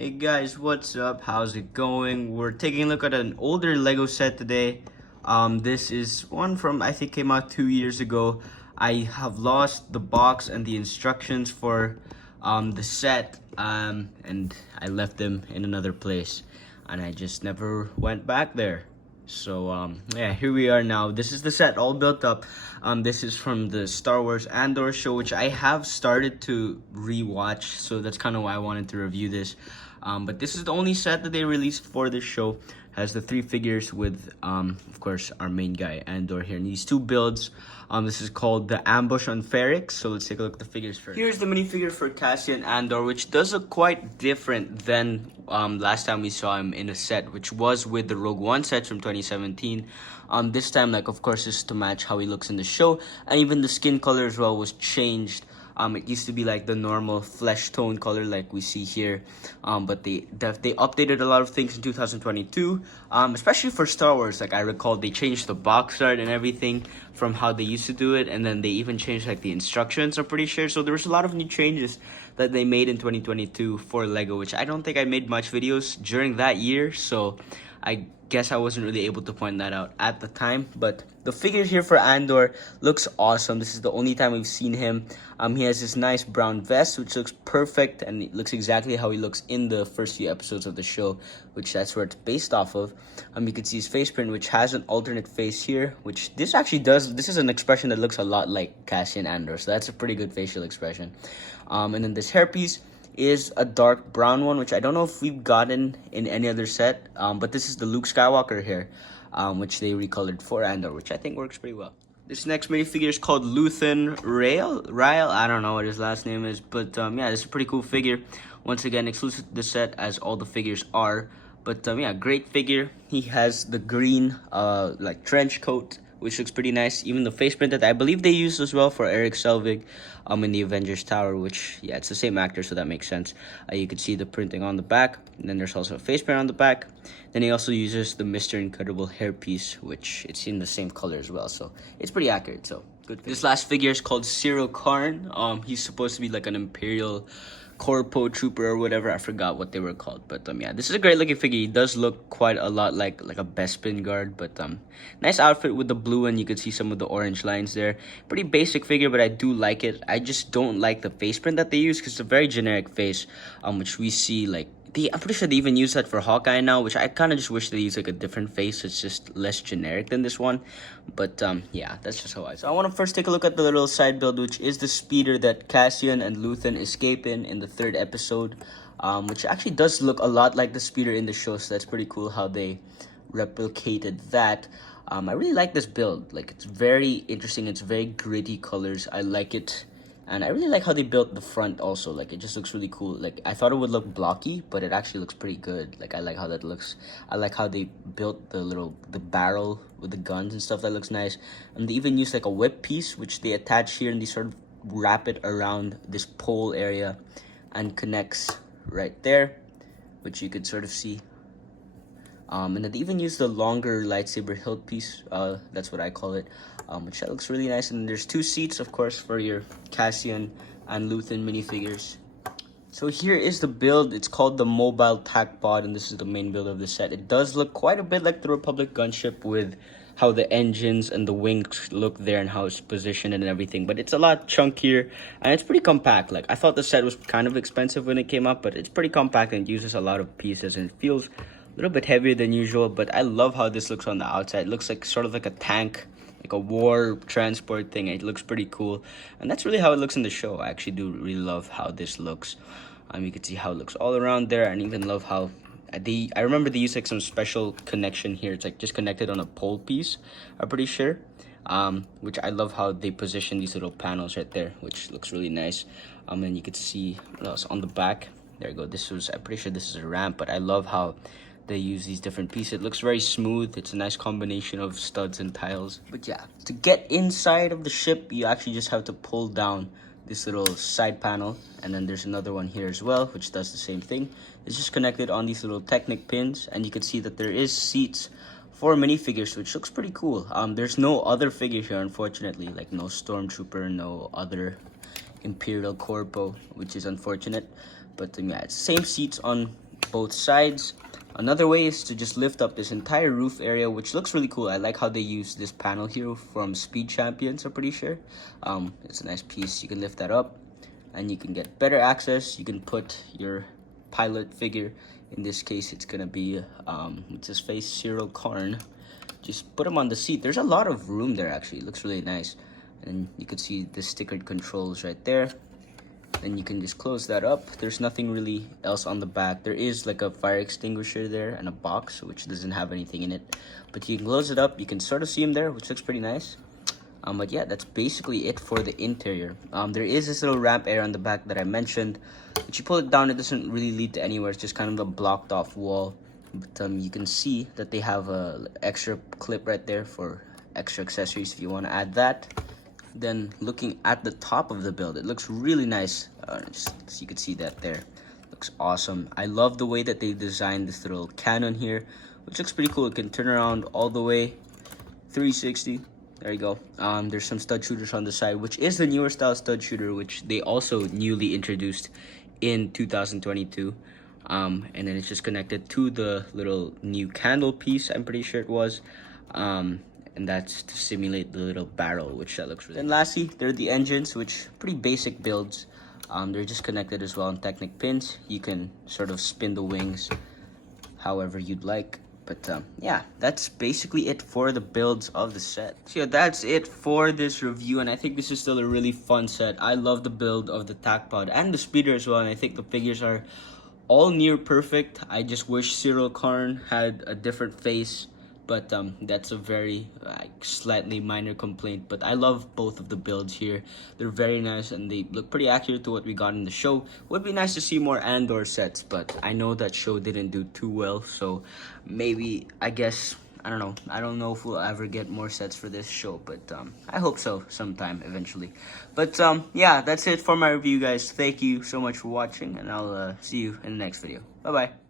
Hey guys, what's up? How's it going? We're taking a look at an older Lego set today. This is one from I think came out 2 years ago. I have lost the box and the instructions for the set, and I left them in another place, and I just never went back there. So yeah, here we are now. This is the set all built up. This is from the Star Wars Andor show, which I have started to rewatch. So that's kind of why I wanted to review this. But this is the only set that they released for this show. Has the 3 figures with, of course, our main guy Andor here. And these 2 builds. This is called the Ambush on Ferrix. So let's take a look at the figures first. Here's the minifigure for Cassian Andor, which does look quite different than last time we saw him in a set, which was with the Rogue One set from 2017. This time, like, of course, is to match how he looks in the show, and even the skin color as well was changed. It used to be like the normal flesh tone color like we see here, but they updated a lot of things in 2022, especially for Star Wars. Like I recall, they changed the box art and everything from how they used to do it, and then they even changed like the instructions, I'm pretty sure. So there was a lot of new changes that they made in 2022 for Lego, which I don't think I made much videos during that year, so I guess I wasn't really able to point that out at the time. But the figure here for Andor looks awesome. This is the only time we've seen him. He has this nice brown vest, which looks perfect, and it looks exactly how he looks in the first few episodes of the show, which that's where it's based off of. You can see his face print, which has an alternate face here, which this actually does. This is an expression that looks a lot like Cassian Andor, so that's a pretty good facial expression. And then this hairpiece is a dark brown one, which I don't know if we've gotten in any other set, but this is the Luke Skywalker hair, which they recolored for Andor, which I think works pretty well. This next minifigure is called Luthen Rael. I don't know what his last name is, but yeah, this is a pretty cool figure. Once again, exclusive to the set, as all the figures are. But yeah, great figure. He has the green like trench coat, which looks pretty nice. Even the face print that I believe they used as well for Eric Selvig in the Avengers Tower, which, yeah, it's the same actor, so that makes sense. You could see the printing on the back, and then there's also a face print on the back. Then he also uses the Mr. Incredible hairpiece, which it's in the same color as well, so it's pretty accurate, so good figure. This last figure is called Cyril Karn. He's supposed to be like an Imperial Corpo Trooper or whatever. I forgot what they were called, but yeah, this is a great looking figure. He does look quite a lot like a Bespin guard, but nice outfit with the blue, and you can see some of the orange lines there. Pretty basic figure, but I do like it. I just don't like the face print that they use, because it's a very generic face, which we see like I'm pretty sure they even use that for Hawkeye now, which I kind of just wish they use like a different face. It's just less generic than this one. But yeah, that's just how I. So I want to first take a look at the little side build, which is the speeder that Cassian and Luthen escape in the 3rd episode, which actually does look a lot like the speeder in the show. So that's pretty cool how they replicated that. I really like this build. Like, it's very interesting. It's very gritty colors. I like it. And I really like how they built the front also. Like, it just looks really cool. Like, I thought it would look blocky, but it actually looks pretty good. Like, I like how that looks. I like how they built the barrel with the guns and stuff. That looks nice. And they even used like a whip piece, which they attach here, and they sort of wrap it around this pole area and connects right there, which you could sort of see. And then they even use the longer lightsaber hilt piece. That's what I call it. Which that looks really nice. And there's 2 seats, of course, for your Cassian and Luthen minifigures. So here is the build. It's called the Mobile Tac Pod, and this is the main build of the set. It does look quite a bit like the Republic gunship, with how the engines and the wings look there and how it's positioned and everything. But it's a lot chunkier, and it's pretty compact. Like, I thought the set was kind of expensive when it came up, but it's pretty compact and it uses a lot of pieces, and it feels a little bit heavier than usual. But I love how this looks on the outside. It looks like sort of like a tank, like a war transport thing. It looks pretty cool, and that's really how it looks in the show. I actually do really love how this looks. You can see how it looks all around there, and even love how I remember they used like some special connection here. It's like just connected on a pole piece, I'm pretty sure. Which I love how they position these little panels right there, which looks really nice. And you can see what else on the back. There you go. I'm pretty sure this is a ramp, but I love how they use these different pieces. It looks very smooth. It's a nice combination of studs and tiles. But yeah, to get inside of the ship, you actually just have to pull down this little side panel, and then there's another one here as well, which does the same thing. It's just connected on these little Technic pins, and you can see that there is seats for minifigures, which looks pretty cool. There's no other figure here, unfortunately, like no Stormtrooper, no other Imperial Corpo, which is unfortunate. But yeah, it's same seats on both sides. Another way is to just lift up this entire roof area, which looks really cool. I like how they use this panel here from Speed Champions, I'm pretty sure. It's a nice piece. You can lift that up and you can get better access. You can put your pilot figure. In this case, it's gonna be, what's his face, Cyril Karn. Just put him on the seat. There's a lot of room there, actually. It looks really nice. And you can see the stickered controls right there. And you can just close that up. There's nothing really else on the back. There is like a fire extinguisher there and a box which doesn't have anything in it, but you can close it up. You can sort of see him there, which looks pretty nice. But yeah, that's basically it for the interior. There is this little ramp area on the back that I mentioned. But you pull it down, it doesn't really lead to anywhere. It's just kind of a blocked off wall. But you can see that they have a extra clip right there for extra accessories if you want to add that. Then looking at the top of the build, it looks really nice. Just so you can see that there. Looks awesome. I love the way that they designed this little cannon here, which looks pretty cool. It can turn around all the way 360. There you go. There's some stud shooters on the side, which is the newer style stud shooter, which they also newly introduced in 2022. And then it's just connected to the little new candle piece, I'm pretty sure it was. And that's to simulate the little barrel, which that looks really. And lastly, there are the engines, which pretty basic builds. They're just connected as well on Technic pins. You can sort of spin the wings however you'd like. But yeah, that's basically it for the builds of the set. So yeah, that's it for this review, and I think this is still a really fun set. I love the build of the TacPod and the speeder as well, and I think the figures are all near perfect. I just wish Cyril Karn had a different face. But that's a very slightly minor complaint. But I love both of the builds here. They're very nice and they look pretty accurate to what we got in the show. Would be nice to see more Andor sets, but I know that show didn't do too well. So maybe, I guess, I don't know. I don't know if we'll ever get more sets for this show, but I hope so sometime eventually. But yeah, that's it for my review, guys. Thank you so much for watching, and I'll see you in the next video. Bye-bye.